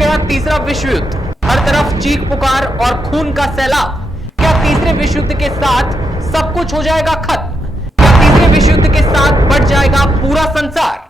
गया तीसरा विश्व युद्ध, हर तरफ चीख पुकार और खून का सैलाब। क्या तीसरे विश्व युद्ध के साथ सब कुछ हो जाएगा खत्म? क्या तीसरे विश्व युद्ध के साथ बढ़ जाएगा पूरा संसार?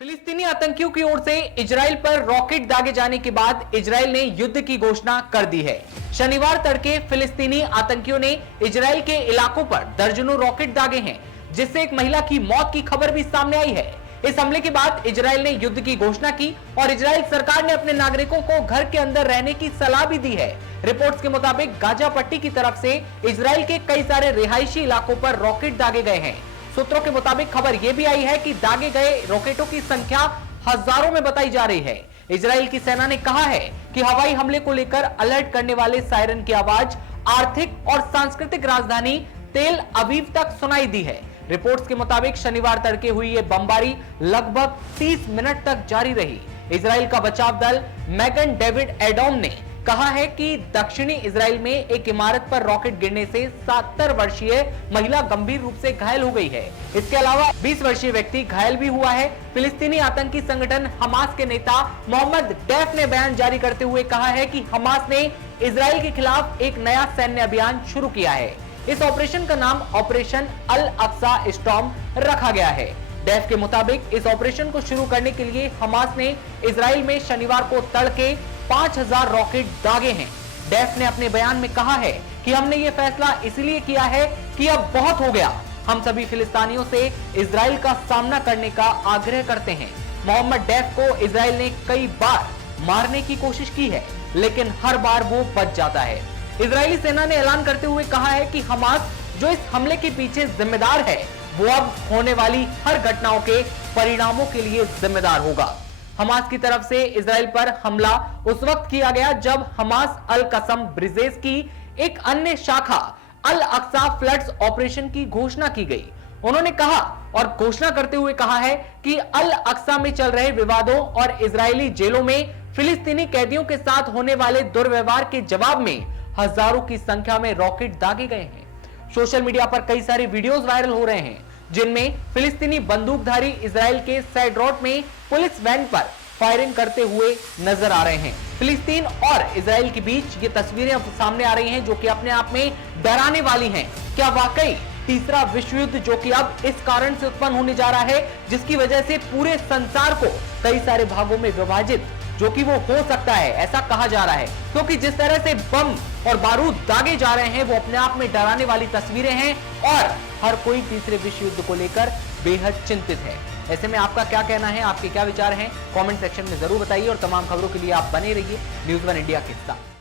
फिलिस्तीनी आतंकियों की ओर से इजराइल पर रॉकेट दागे जाने के बाद इजराइल ने युद्ध की घोषणा कर दी है। शनिवार तड़के फिलिस्तीनी आतंकियों ने इजराइल के इलाकों पर दर्जनों रॉकेट दागे हैं, जिससे एक महिला की मौत की खबर भी सामने आई है। इस हमले के बाद इजराइल ने युद्ध की घोषणा की और इजराइल सरकार ने अपने नागरिकों को घर के अंदर रहने की सलाह भी दी है। रिपोर्ट्स के मुताबिक गाजा पट्टी की तरफ से इजराइल के कई सारे रिहायशी इलाकों पर रॉकेट दागे गए हैं। सूत्रों के मुताबिक खबर यह भी आई है कि दागे गए रॉकेटों की संख्या हजारों में बताई जा रही है। इजराइल की सेना ने कहा है कि हवाई हमले को लेकर अलर्ट करने वाले सायरन की आवाज आर्थिक और सांस्कृतिक राजधानी तेल अवीव तक सुनाई दी है। रिपोर्ट्स के मुताबिक शनिवार तड़के हुई यह बमबारी लगभग 30 मिनट तक जारी रही। इजराइल का बचाव दल मैगन डेविड एडोम ने कहा है कि दक्षिणी इजराइल में एक इमारत पर रॉकेट गिरने से 70 वर्षीय महिला गंभीर रूप से घायल हो गई है। इसके अलावा 20 वर्षीय व्यक्ति घायल भी हुआ है। फिलिस्तीनी आतंकी संगठन हमास के नेता मोहम्मद डैफ ने बयान जारी करते हुए कहा है कि हमास ने इजराइल के खिलाफ एक नया सैन्य अभियान शुरू किया है। इस ऑपरेशन का नाम ऑपरेशन अल अक्सा स्टॉर्म रखा गया है। डैफ के मुताबिक इस ऑपरेशन को शुरू करने के लिए हमास ने इजराइल में शनिवार को तड़के 5000 रॉकेट दागे हैं। डैफ ने अपने बयान में कहा है कि हमने ये फैसला इसलिए किया है कि अब बहुत हो गया। हम सभी फिलिस्तीनियों से इजराइल का सामना करने का आग्रह करते हैं। मोहम्मद डैफ को इजराइल ने कई बार मारने की कोशिश की है, लेकिन हर बार वो बच जाता है। इजरायली सेना ने ऐलान करते हुए कहा है कि हमास जो इस हमले के पीछे जिम्मेदार है, वो अब होने वाली हर घटनाओं के परिणामों के लिए जिम्मेदार होगा। हमास की तरफ से इजराइल पर हमला उस वक्त किया गया जब हमास अल कसम ब्रिजेस की एक अन्य शाखा अल अक्सा फ्लड्स ऑपरेशन की घोषणा की गई। उन्होंने कहा और घोषणा करते हुए कहा है कि अल अक्सा में चल रहे विवादों और इजरायली जेलों में फिलिस्तीनी कैदियों के साथ होने वाले दुर्व्यवहार के जवाब में हजारों की संख्या में रॉकेट दागे गए हैं। सोशल मीडिया पर कई सारे वीडियोस वायरल हो रहे हैं, जिनमें फिलिस्तीनी बंदूकधारी इजराइल के सैड्रोट में पुलिस वैन पर फायरिंग करते हुए नजर आ रहे हैं। फिलिस्तीन और इजराइल के बीच ये तस्वीरें सामने आ रही हैं, जो कि अपने आप में डराने वाली हैं। क्या वाकई तीसरा विश्व युद्ध जो कि अब इस कारण से उत्पन्न होने जा रहा है, जिसकी वजह से पूरे संसार को कई सारे भागों में विभाजित जो कि वो हो सकता है, ऐसा कहा जा रहा है, क्योंकि जिस तरह से बम और बारूद दागे जा रहे हैं वो अपने आप में डराने वाली तस्वीरें हैं और हर कोई तीसरे विश्व युद्ध को लेकर बेहद चिंतित है। ऐसे में आपका क्या कहना है, आपके क्या विचार हैं, कमेंट सेक्शन में जरूर बताइए और तमाम खबरों के लिए आप बने रहिए न्यूज़ वन इंडिया के साथ।